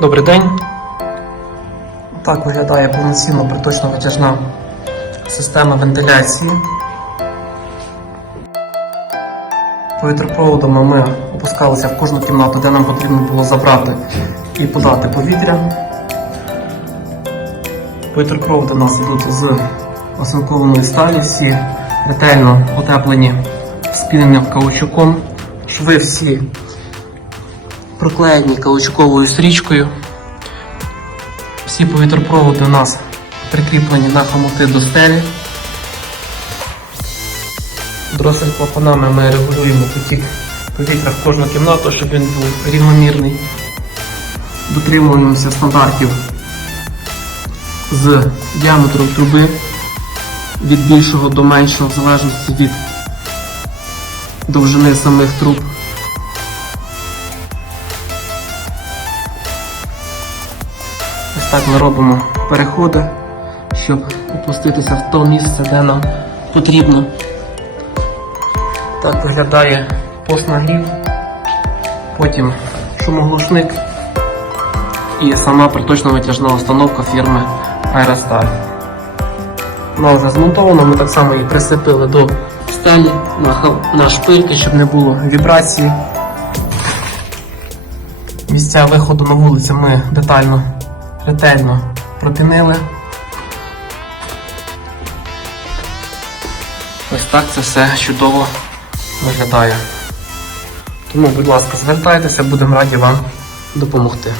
Добрий день. Так виглядає повноцінно приточна витяжна система вентиляції. Повітропроводами ми опускалися в кожну кімнату, де нам потрібно було забрати і подати повітря. Повітропроводи у нас йдуть з оцинкованої сталі, всі ретельно утеплені спіненням каучуком. Шви всі проклеєні каучуковою стрічкою. Всі повітропроводи у нас прикріплені на хомути до стелі. Дросель клапанами ми регулюємо потік повітря в кожну кімнату, щоб він був рівномірний. Дотримуємося стандартів з діаметром труби від більшого до меншого, в залежності від довжини самих труб. Так ми робимо переходи, щоб опуститися в то місце, де нам потрібно. Так виглядає постнагрів, потім шумоглушник і сама приточна витяжна установка фірми Aerostar. Вона вже змонтована, ми так само її присипили до стелі на шпильки, щоб не було вібрації. Місця виходу на вулицю ми детально, ретельно протинили. Ось так це все чудово виглядає. Тому, будь ласка, звертайтеся, будемо раді вам допомогти.